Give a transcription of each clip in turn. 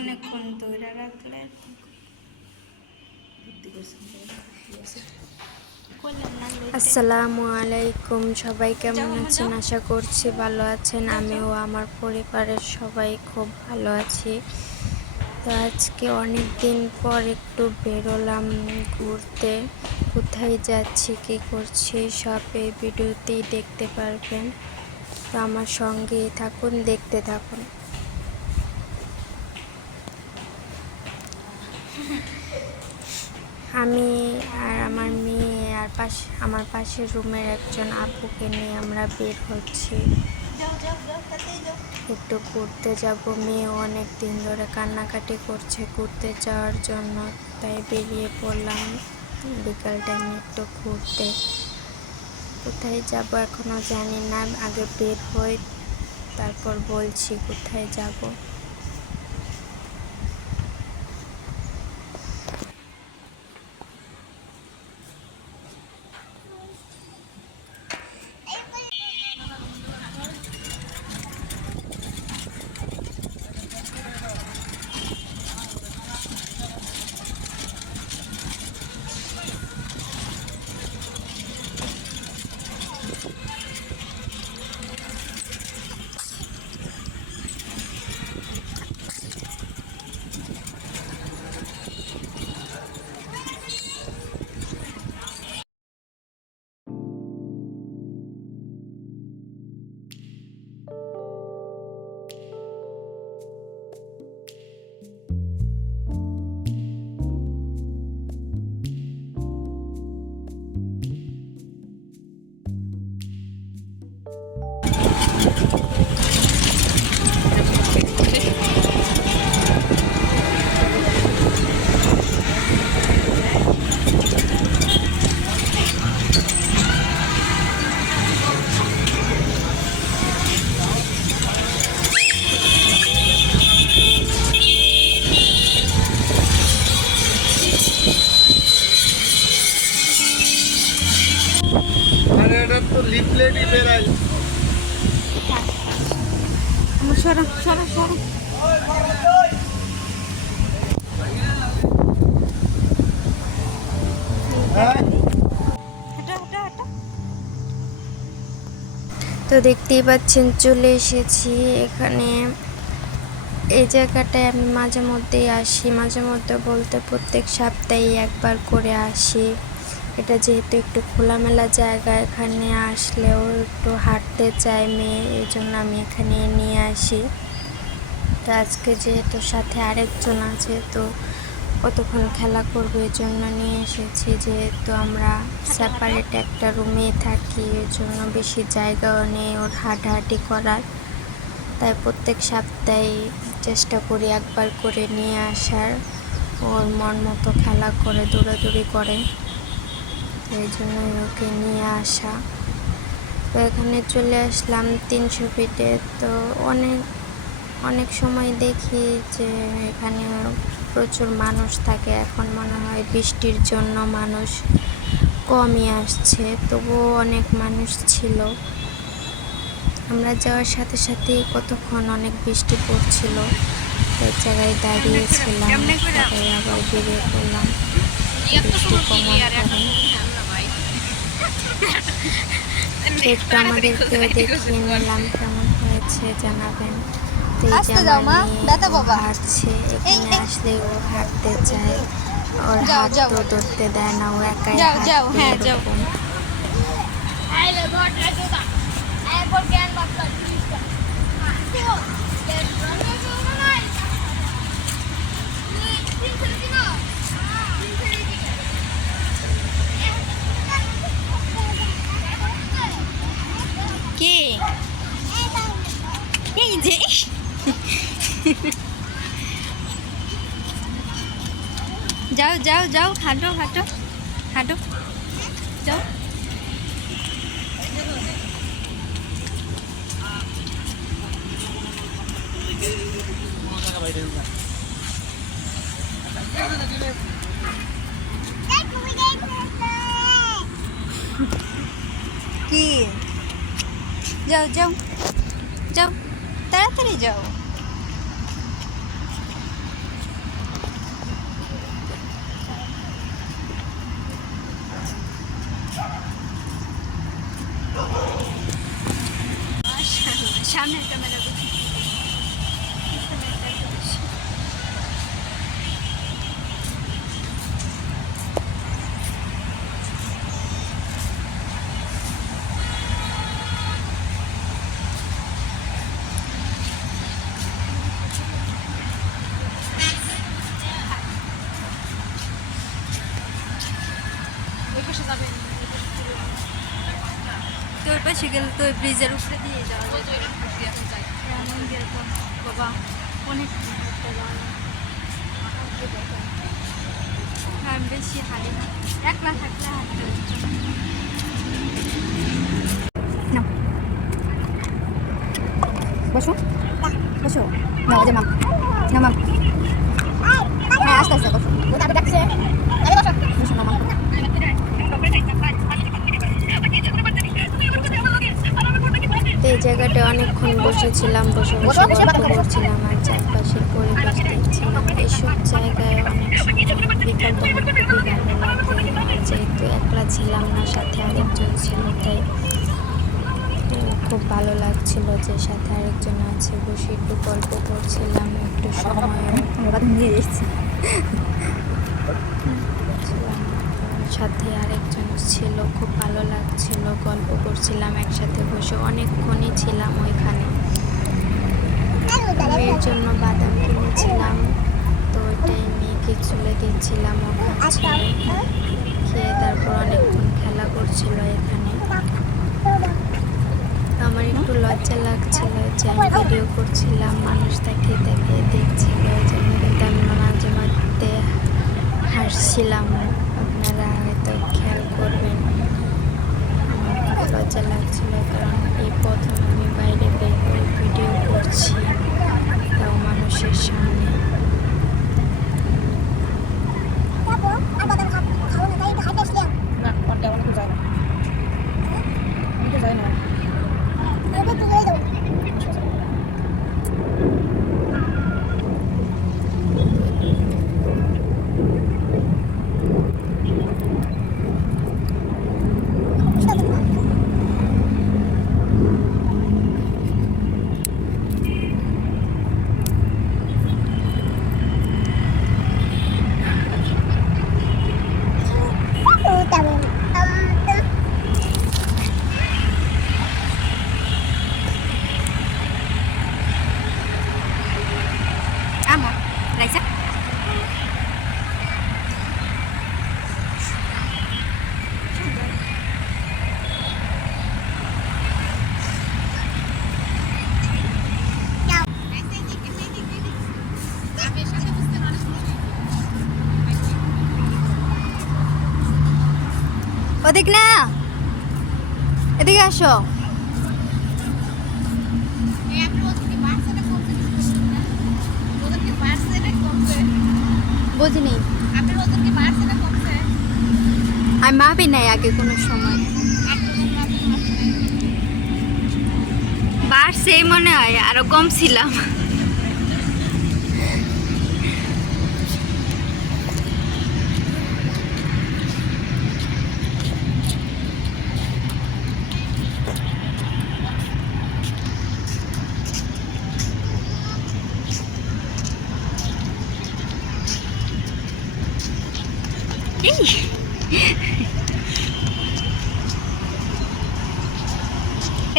অনেকক্ষণ ধরে রাখলে। আসসালামু আলাইকুম, সবাই কেমন আছেন? আশা করছি ভালো আছেন। আমিও আমার পরিবারের সবাই খুব ভালো আছি। তো আজকে অনেক দিন পর একটু বেরোলাম ঘুরতে। কোথায় যাচ্ছি, কি করছি, সব এই ভিডিওতেই দেখতে পারবেন। তো আমার সঙ্গেই থাকুন, দেখতে থাকুন। আমি আর আমার মেয়ে আর পাশে, আমার পাশের রুমের একজন আপুকে নিয়ে আমরা বের হচ্ছি। একটু ঘুরতে যাব। মেয়ে অনেক দিন ধরে কান্নাকাটি করছে ঘুরতে যাওয়ার জন্য, তাই বেরিয়ে পড়লাম বিকাল টাইমে একটু ঘুরতে। কোথায় যাব এখনও জানি না। আগে বের হই, তারপর বলছি কোথায় যাব। এটা তো বেরাই আমার সরা সরা সরা। হ্যাঁ। তো দেখতেই পাচ্ছেন চলে এসেছি এখানে। এই জায়গাটায় আমি মাঝে মধ্যেই আসি মাঝে মধ্যে বলতে প্রত্যেক সপ্তাহে একবার করে আসি। এটা যেহেতু একটু খোলামেলা জায়গা, এখানে আসলেও একটু হাঁটতে চাই মেয়ে, এই জন্য আমি এখানে নিয়ে আসি। তো আজকে যেহেতু সাথে আরেকজন আছে, তো কতক্ষণ খেলা করবে এই জন্য নিয়ে এসেছি। যেহেতু আমরা সেপারেট একটা রুমে থাকি এর জন্য বেশি জায়গাও নেই ওর হাঁটাহাঁটি করার। তাই প্রত্যেক সপ্তাহে চেষ্টা করি একবার করে নিয়ে আসার। ওর মন মতো খেলা করে, দৌড়াদৌড়ি করে। এই জন্যই ওকে নিয়ে আসা। তো এখানে চলে আসলাম তিনশো ফিটে। তো অনেক অনেক সময় দেখি যে এখানে প্রচুর মানুষ থাকে। এখন মনে হয় বৃষ্টির জন্য মানুষ কমই আসছে। তবুও অনেক মানুষ ছিল। আমরা যাওয়ার সাথে সাথে কতক্ষণ অনেক বৃষ্টি পড়ছিল। এক জায়গায় দাঁড়িয়েছিলাম আবার বেরিয়ে পড়লাম। বৃষ্টি কমার একটু আমাদেরকেও দেখিয়ে নিলাম কেমন হয়েছে জানাবেন। হাঁটছে এখানে আসলে ও হাঁটতে চায় ওর হাত তো ধরতে দেয় না ও একাই যাও, যাও, হাঁটবে এই যে যাও যাও যাও হাঁটো হাঁটো হাঁটো যাও কি যাও যাও যাও તરત જ જવું ওই গেলে তো ব্রিজের উপরে দিয়ে যাওয়া বাবা, অনেক। হ্যাঁ বেশি হাঁটি না। একলা থাকলে। বসো। বসো। না আস্তে আস্তে, বসো না মাম তো এই অনেকক্ষণ বসেছিলাম, বসে বসে গল্প করছিলাম আর চারপাশের পরিবেশ দেখছিলাম। এইসব জায়গায় অনেক বিকল্প খুবই ভালো লাগে যেহেতু একলা ছিলাম না, সাথে আরেকজন ছিল, তাই খুব ভালো লাগছিল যে সাথে আরেকজন আছে। বসে একটু গল্প করছিলাম, একটু সময় সাথে আরেকজন ছিল, খুব ভালো লাগছিল, গল্প করছিলাম একসাথে বসে, অনেকক্ষণই ছিলাম ওইখানে। মেয়ের জন্য বাদাম কিনেছিলাম, তো ওইটাই মেয়েকে চলে দিচ্ছিলাম ও খেয়ে তারপর অনেকক্ষণ খেলা করছিল এখানে। আমার একটু লজ্জা লাগছিল যে আমি ভিডিও করছিলাম, মানুষ তাকে দেখে দেখছিল এই জন্য কিন্তু আমি মাঝে মধ্যে হাসছিলাম। করবেন। লজ্জা লাগছিল কারণ এই প্রথম আমি বাইরে বের করে ভিডিও করছি, তাও মানুষের সামনে। ওদিক না? এদিকে আসো। বুঝিনি। আমি মাপি নাই আগে কোনো সময়। বাড়ছে মনে হয়, আরও কম ছিলাম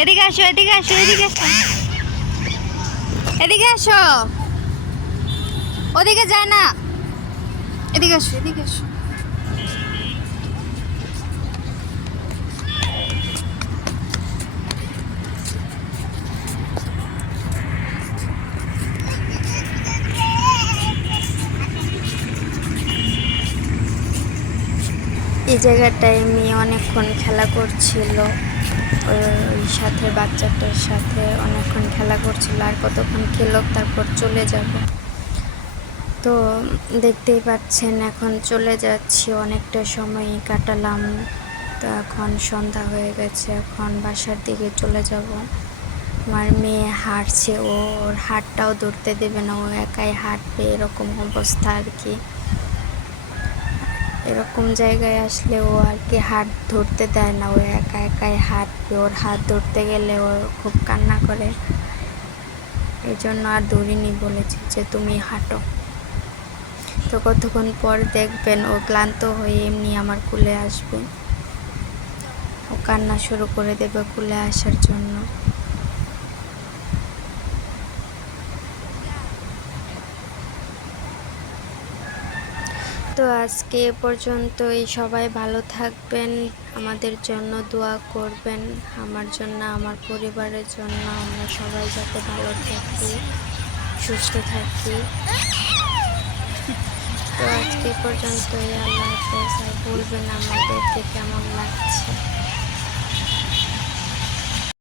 এই এদিকে আসো এদিকে আসো। এদিকে আসো। ওদিকে যায় না। এদিকে আসো এদিকে আসো। এই জায়গাটায় মেয়ে অনেকক্ষণ খেলা করছিল। সাথে, বাচ্চাটার সাথে অনেকক্ষণ খেলা করছিল আর কতক্ষণ খেলো তারপর চলে যাব। তো দেখতেই পাচ্ছেন, এখন চলে যাচ্ছি। অনেকটা সময় কাটালাম। তো এখন সন্ধ্যা হয়ে গেছে। এখন বাসার দিকে চলে যাব। আমার মেয়ে হাঁটছে। ওর হাটটাও ধরতে দেবে না। ও একাই হাঁটবে। এরকম অবস্থা আর কি। এরকম জায়গায় আসলে ও আর কি হাত ধরতে দেয় না। ও একা একাই হাঁটবে ওর হাত ধরতে গেলে ও খুব কান্না করে। এই জন্য আর দৌড়িনি বলেছি যে তুমি হাঁটো। তো কতক্ষণ পর দেখবেন ও ক্লান্ত হয়ে এমনি আমার কুলে আসবে। ও কান্না শুরু করে দেবে কুলে আসার জন্য। তো আজকে এ পর্যন্তই। সবাই ভালো থাকবেন, আমাদের জন্য দোয়া করবেন, আমার জন্য, আমার পরিবারের জন্য। আমরা সবাই যাতে ভালো থাকি, সুস্থ থাকি। তো আজকে পর্যন্তই। আল্লাহ বলবেন আমাদেরকে কেমন লাগছে।